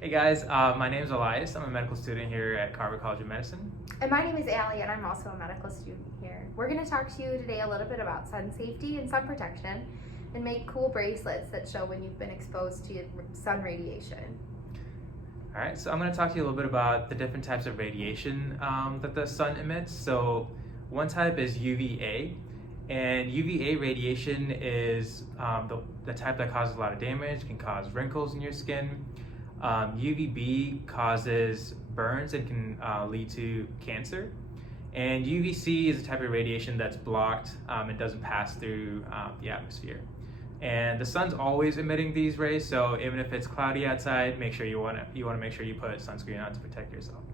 Hey guys, my name is Elias. I'm a medical student here at Carver College of Medicine. And my name is Allie, and I'm also a medical student here. We're going to talk to you today a little bit about sun safety and sun protection and make cool bracelets that show when you've been exposed to sun radiation. All right, so I'm going to talk to you a little bit about the different types of radiation that the sun emits. So one type is UVA, and UVA radiation is the type that causes a lot of damage, can cause wrinkles in your skin. UVB causes burns and can lead to cancer. And UVC is a type of radiation that's blocked and doesn't pass through the atmosphere. And the sun's always emitting these rays, so even if it's cloudy outside, make sure you want to make sure you put sunscreen on to protect yourself.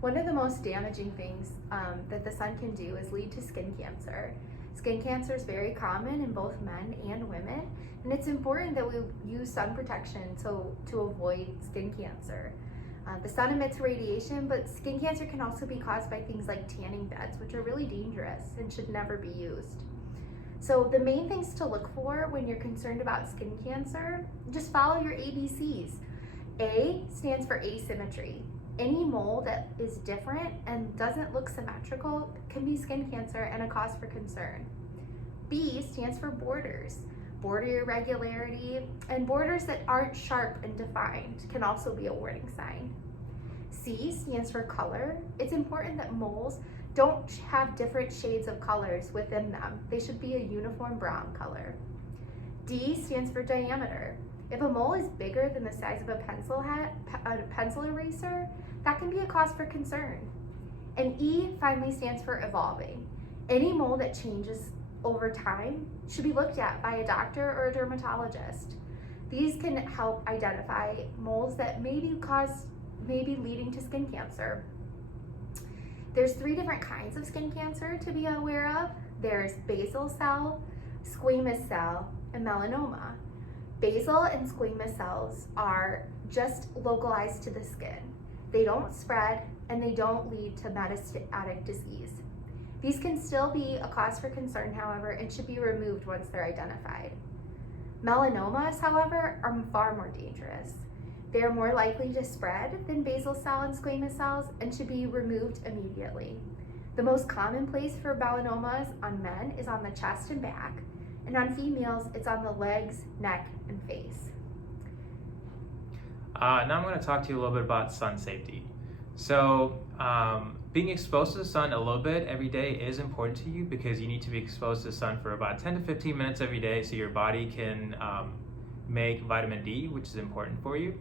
One of the most damaging things that the sun can do is lead to skin cancer. Skin cancer is very common in both men and women, and it's important that we use sun protection to avoid skin cancer. The sun emits radiation, but skin cancer can also be caused by things like tanning beds, which are really dangerous and should never be used. So the main things to look for when you're concerned about skin cancer, just follow your ABCs. A stands for asymmetry. Any mole that is different and doesn't look symmetrical can be skin cancer and a cause for concern. B stands for borders. Border irregularity and borders that aren't sharp and defined can also be a warning sign. C stands for color. It's important that moles don't have different shades of colors within them. They should be a uniform brown color. D stands for diameter. If a mole is bigger than the size of a pencil eraser, that can be a cause for concern. And E finally stands for evolving. Any mole that changes over time should be looked at by a doctor or a dermatologist. These can help identify moles that may be leading to skin cancer. There's 3 different kinds of skin cancer to be aware of. There's basal cell, squamous cell, and melanoma. Basal and squamous cells are just localized to the skin. They don't spread and they don't lead to metastatic disease. These can still be a cause for concern, however, and should be removed once they're identified. Melanomas, however, are far more dangerous. They are more likely to spread than basal cell and squamous cells and should be removed immediately. The most common place for melanomas on men is on the chest and back, and on females, it's on the legs, neck, and face. Now I'm going to talk to you a little bit about sun safety. So being exposed to the sun a little bit every day is important to you because you need to be exposed to the sun for about 10 to 15 minutes every day so your body can make vitamin D, which is important for you.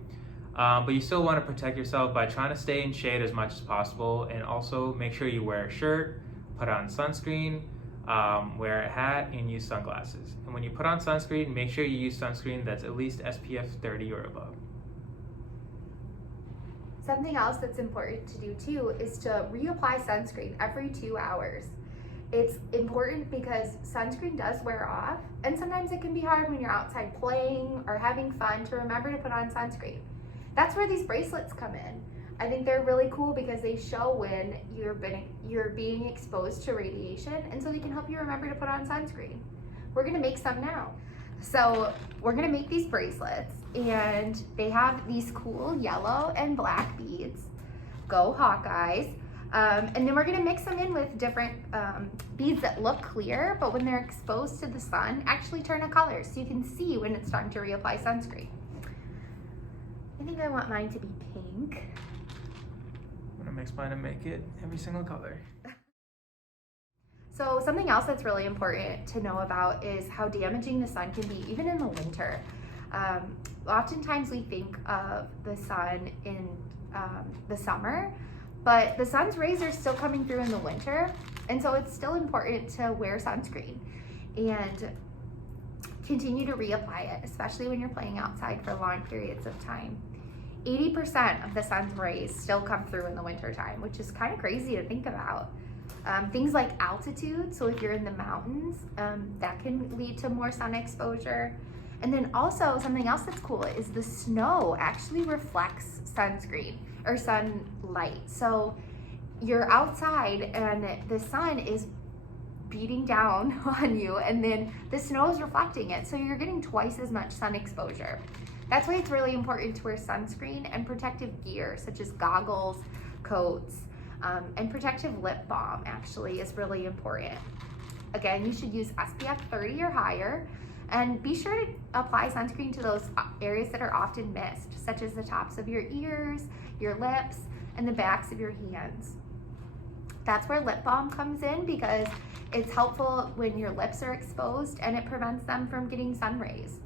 But you still want to protect yourself by trying to stay in shade as much as possible, and also make sure you wear a shirt, put on sunscreen, wear a hat, and use sunglasses. And when you put on sunscreen, make sure you use sunscreen that's at least SPF 30 or above. Something else that's important to do too is to reapply sunscreen every 2 hours. It's important because sunscreen does wear off, and sometimes it can be hard when you're outside playing or having fun to remember to put on sunscreen. That's where these bracelets come in. I think they're really cool because they show when you're being exposed to radiation, and so they can help you remember to put on sunscreen. We're gonna make some now. So we're gonna make these bracelets, and they have these cool yellow and black beads. Go Hawkeyes. And then we're gonna mix them in with different beads that look clear, but when they're exposed to the sun, actually turn a color, so you can see when it's time to reapply sunscreen. I think I want mine to be pink. I'm going to mix mine and make it every single color. So something else that's really important to know about is how damaging the sun can be, even in the winter. Oftentimes we think of the sun in the summer, but the sun's rays are still coming through in the winter, and so it's still important to wear sunscreen and continue to reapply it, especially when you're playing outside for long periods of time. 80% of the sun's rays still come through in the winter time, which is kind of crazy to think about. Things like altitude, so if you're in the mountains, that can lead to more sun exposure. And then also something else that's cool is the snow actually reflects sunscreen or sunlight. So you're outside and the sun is beating down on you, and then the snow is reflecting it, so you're getting twice as much sun exposure. That's why it's really important to wear sunscreen and protective gear such as goggles, coats, and protective lip balm actually is really important. Again, you should use SPF 30 or higher, and be sure to apply sunscreen to those areas that are often missed, such as the tops of your ears, your lips, and the backs of your hands. That's where lip balm comes in because it's helpful when your lips are exposed and it prevents them from getting sun rays.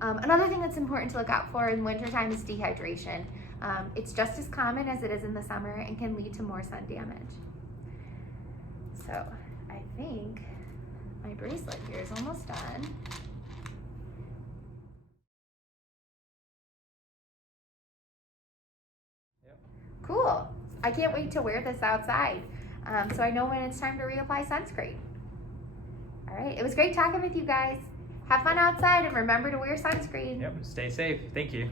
Another thing that's important to look out for in wintertime is dehydration. It's just as common as it is in the summer and can lead to more sun damage. So I think my bracelet here is almost done. Yep. Cool. I can't wait to wear this outside. So I know when it's time to reapply sunscreen. All right, it was great talking with you guys. Have fun outside and remember to wear sunscreen. Yep, stay safe. Thank you.